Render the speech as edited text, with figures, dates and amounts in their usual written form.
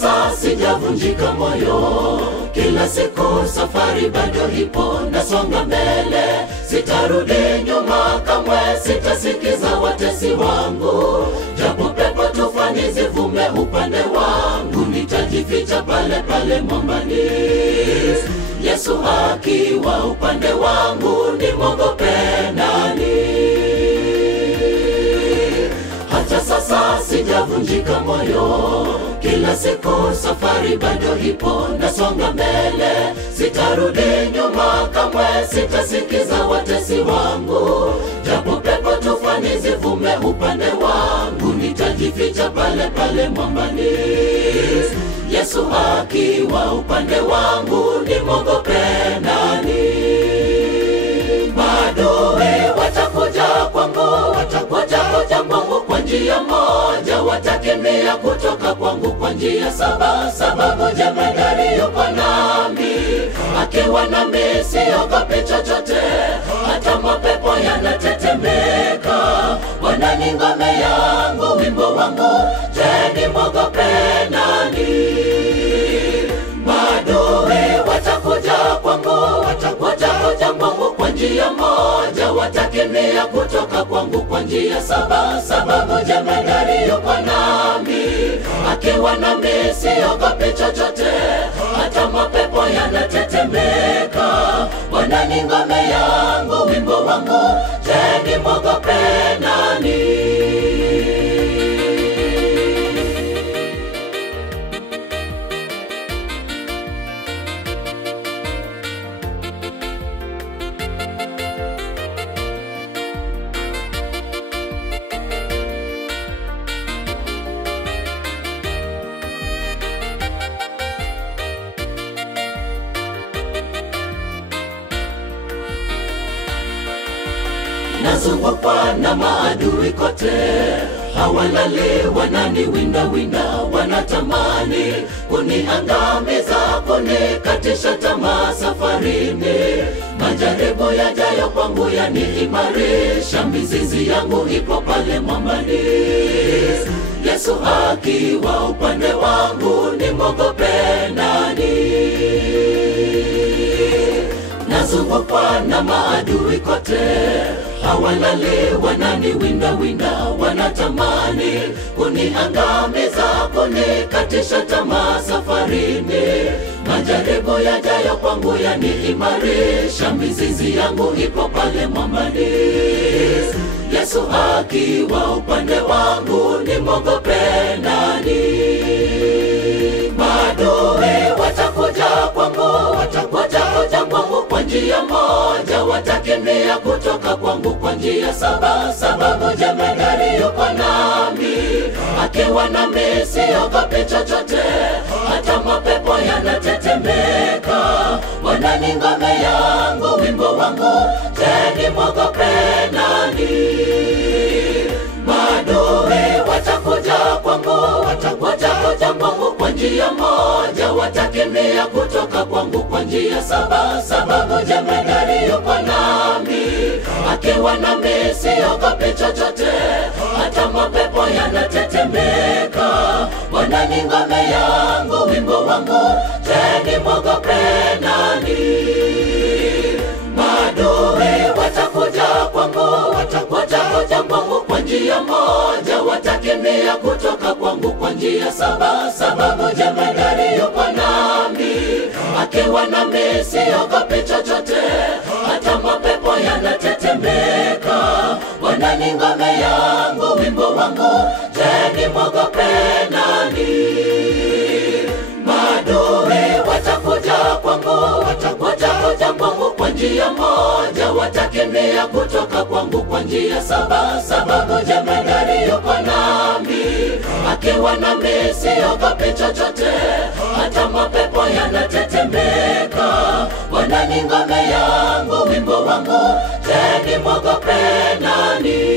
sasa sijavunjika moyo, kila siku safari bado ipo, nasonga mbele, sitarudi nyuma kamwe, sitasikiza watesi wangu, japo pepo tufani zivume upande wangu, nitajificha pale pale mwambani. Yesu akiwa upande wangu, nimwogope nani? Hata sasa sijavunjika moyo, kila siku safari bado ipo, nasonga mbele, sitarudi nyuma kamwe, sitasikiza watesi wangu, japo pepo tufani zivume upande wangu, nitajificha pale pale mwambani. Yesu akiwa upande wangu, nimwogope nani? Maadui watakuja kwangu, watakuja kwangu kwa njia moja, watakimbia kutoka kwangu kwa njia saba, sababu jemadari yuko nami, akiwa nami siogopi chochote, hata mapepo yanatetemeka. Bwana ni ngome yangu, wimbo wangu, je, nimwogope nani? Maadui watakuja kwangu, watakuja kwangu kwa njia moja, watakimbia kutoka kwangu kwa njia saba, sababu jemadari yuko nami, akiwa nami siogopi chochote, hata mapepo yanatetemeka. Bwana ni ngome yangu, wimbo wangu, je, nimwogope nani? Nazungukwa na maadui kote, hawalali, wananiwinda winda, wanatamani kuniangamiza, kunikatisha tamaa safarini. Majaribu yajayo kwangu yaniimarisha, mizizi yangu ipo pale mwambani. Yesu akiwa upande wangu, nimwogope nani? Nazungukwa na maadui kote, hawalali, wananiwinda winda, wanatamani kuniangamiza, kunikatisha tamaa safarini. Majaribu yajayo kwangu yaniimarisha, mizizi yangu ipo pale mwambani. Yesu akiwa upande wangu, nimwogope nani? Maadui watakuja kwangu, watakuja kwangu kwa njia moja, watakimbia kutoka kwangu kwa njia saba, sababu jemadari yuko nami, akiwa nami siogopi chochote, hata mapepo yanatetemeka. Bwana ni ngome yangu, wimbo wangu, je, nimwogope nani? Maadui watakuja kwangu, watakuja kwangu kwa njia moja, watakimbia kutoka kwangu kwa njia saba, sababu jemadari yuko nami, akiwa nami siogopi chochote, hata mapepo yanatetemeka. Bwana ni ngome yangu, wimbo wangu, je, nimwogope nani? Maadui watakuja kwangu, watakuja kwangu kwa njia moja, watakimbia kutoka kwangu kwa njia saba, sababu jemadari yuko nami, akiwa nami siogopi chochote, hata mapepo yanatetemeka. Bwana ni ngome yangu, wimbo wangu, je, nimwogope nani? Maadui watakuja kwangu, watakuja kwangu kwa njia moja, watakimbia kutoka kwangu kwa njia saba, sababu jemadari yuko nami, akiwa nami siogopi chochote, hata mapepo yanatetemeka. Bwana ni ngome yangu, wimbo wangu, je, nimwogope nani?